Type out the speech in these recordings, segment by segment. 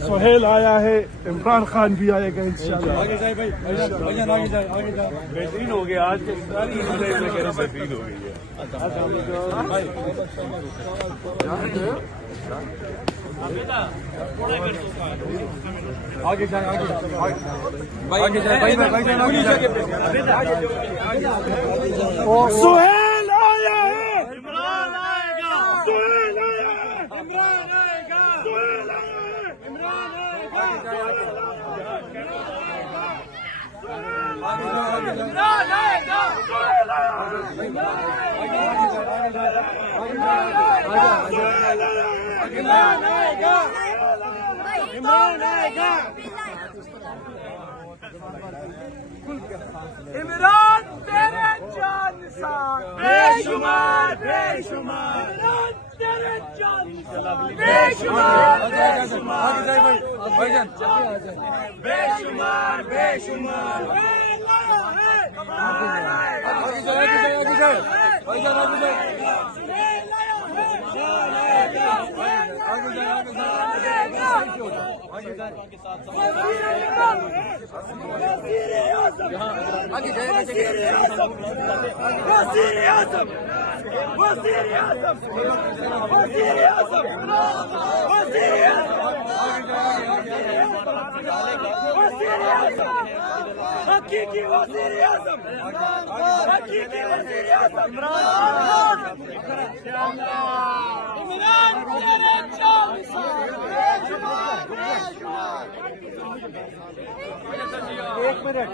सुहेल आया है, इमरान खान भी आएगा इंशाल्लाह। आगे जाए भाई, आगे जाए, आगे जाए। बेहतरीन हो गया आज, सारी बेहतरीन हो गई है। आगे जाए, आगे भाई, आगे जाए भाई, आगे जाए। सुहेल आया है, इमरान आएगा, सुहेल आया है, इमरान आएगा, सुहेल आया है, इमरान आएगा, आगे जाए, आगे जाए। इमरान आएगा, सुहेल आया है, इमरान आएगा, इमरान आएगा। इमरान तेरे जान निसार बेशुमार बेशुमार, इमरान तेरे जान निसार बेशुमार बेशुमार, आगे जाए भाई, भाईजान बेशुमार बेशुमार। आगे जाए, आगे जाए, आगे जाए भाईजान, आगे जाए, आगे जाए, आगे जाए, आगे जाए। आगे जाए, हकीकी वज़ीर आज़म, हकीकी वज़ीर आज़म इमरान तेरे जान एक मिनट।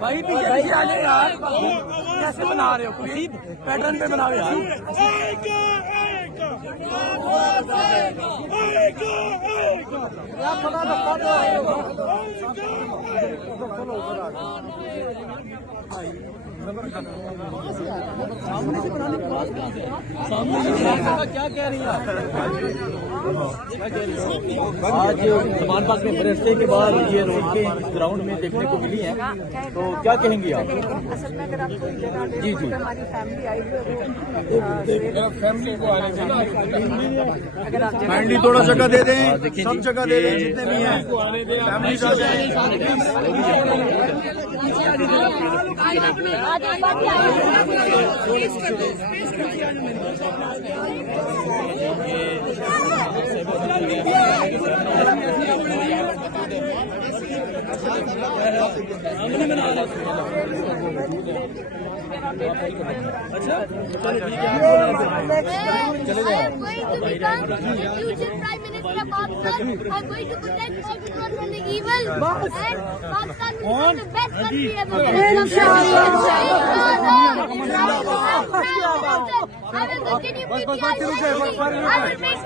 भाई पीछे आने यार, कैसे बना रहे हो? किसी पैटर्न पे बनाओ यार। सामने से बनाने की बात कहाँ से? सामने क्या कह रही है? आज जमान पास में बरसते के बाद ये रोड के ग्राउंड में देखने को मिली है, तो क्या कहेंगी आप? असल में अगर आपको जगह दे, जी जी, हमारी फैमिली आई है, फैमिली को आने से ना, अगर आप काइंडली थोड़ा जगह दे दें, सब जगह दे दें जितने भी हैं, फैमिली आ जाए। अच्छा चलो ठीक है, चले जाओ। Future Prime Minister of Pakistan, I'm going to protect Pakistan from the evil, and Pakistan will become the best country ever. Inshallah. I will continue with the I will make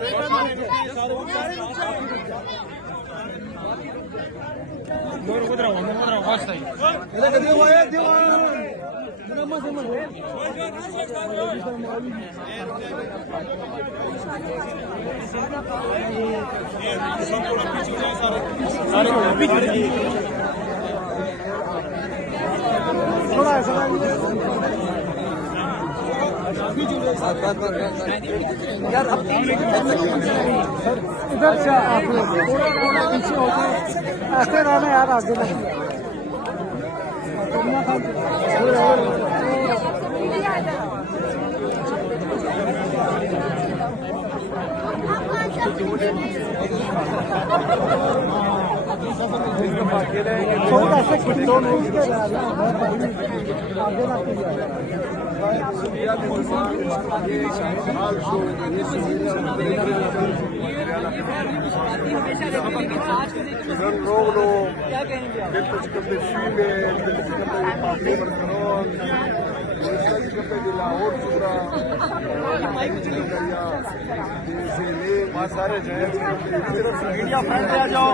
people यार अब इधर से आप लोग थोड़ा पीछे हो गए, ऐसे रहना यार, आगे नहीं। थोड़ा सा किलो नहीं आगे ना क्या कहेंगे? सारे मीडिया फ्रेंड आ जाओ,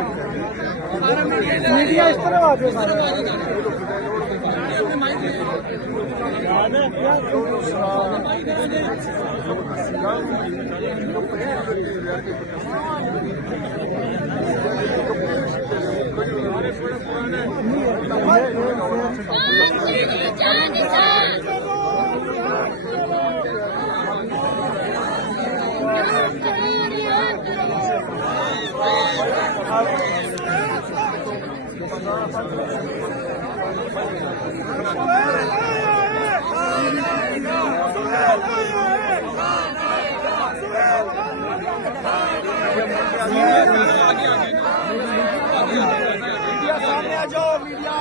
मीडिया इस तरह आ जाओ सारे। मीडिया सामने आ जाओ, मीडिया।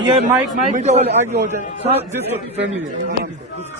ये माइक मीडिया वाले आगे हो जाए सर, जिसको फ्रेंडली है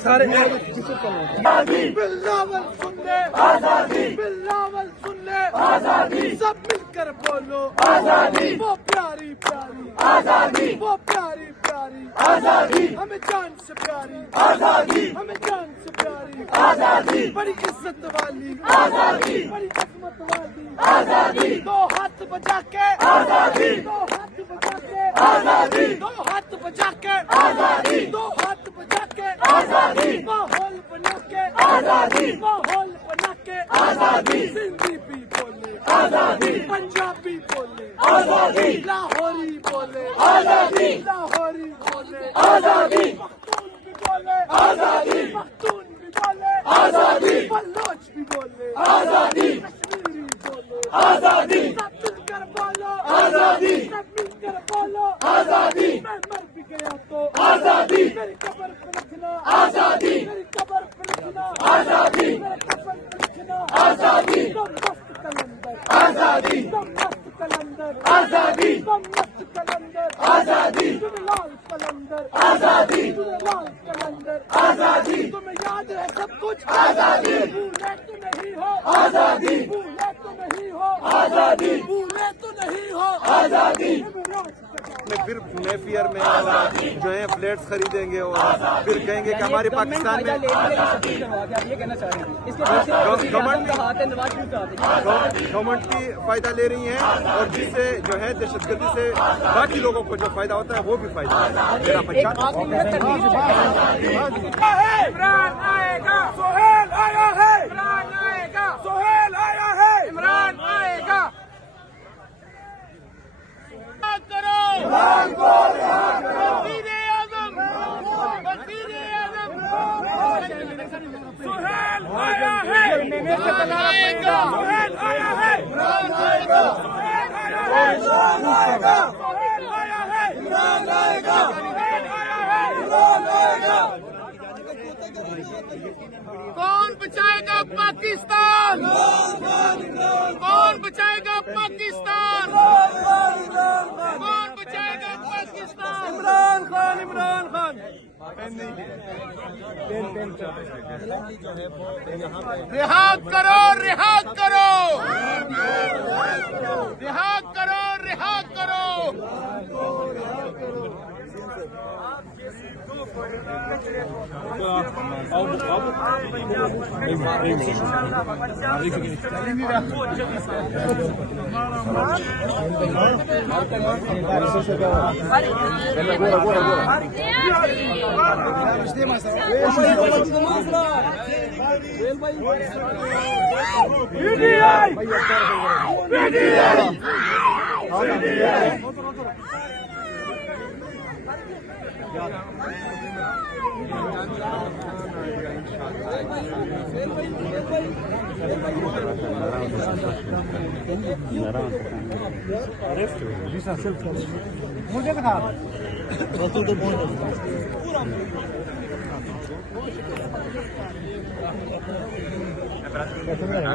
सारे आजादी बिलावल सुन ले, आजादी बिलावल सुन ले, आजादी सब मिलकर बोलो आजादी, वो प्यारी प्यारी आजादी, वो प्यारी प्यारी आजादी, हमें जान से प्यारी आजादी, हमें जान से प्यारी आजादी, बड़ी इज्जत वाली आजादी, बड़ी किस्मत वाली आजादी, दो हाथ बजा के आजादी, दो हाथ बजा के आजादी, दो हाथ बजा के आजादी, दो हाथ बजा के आजादी, माहौल बना के आजादी, माहौल बना के आजादी, सिंधी भी बोले आजादी, पंजाबी बोले आजादी, लाहौरी बोले आजादी, लाहौरी बोले आजादी, पख्तून भी बोले आजादी, पख्तून भी बोले आजादी, बलोच भी बोले आजादी, कश्मीरी बोले आजादी, सब मिलकर बोलो आजादी, सब मिलकर बोलो आजादी, मैं मर भी गया तो आजादी, मेरी कब्र पे रखना आजादी, मेरी कब्र पे रखना आजादी, मेरे कब्र पे रखना आजादी, तुम मस्त कलंदर आजादी, तुम मस्त कलंदर आजादी, तुम मस्त कलंदर आजादी, तुम्हें लाल कलंदर आजादी, तुम्हें लाल कलंदर आजादी, तुम्हें याद है सब कुछ आजादी, भूले तो नहीं हो आजादी, भूले तो नहीं हो आजादी, भूले तो नहीं हो आजादी, फिर नेपियर में जो है फ्लैट्स खरीदेंगे और फिर कहेंगे कि हमारे पाकिस्तान में गवर्नमेंट की फायदा ले रही है और जिससे जो है दहशतगर्दी से बाकी लोगों को जो फायदा होता है वो भी फायदा है। मेरा बच्चा इमरान आएगा, सोहेल आया है, इमरान आएगा, सोहेल आया है, इमरान आएगा। करो वज़ीर-ए-आज़म, वज़ीर-ए-आज़म, सोहेल आया है, इमरान आएगा, सोहेल आया है, इमरान आएगा, सोहेल आया है, इमरान आएगा, सोहेल आया है, इमरान आएगा, सोहेल आया है, इमरान आएगा। कौन बचाएगा पाकिस्तान? कौन बचाएगा पाकिस्तान? कौन बचाएगा पाकिस्तान? इमरान खान, इमरान खान। रिहा करो, रिहा करो, रिहा करो, रिहा करो। मुझे कहा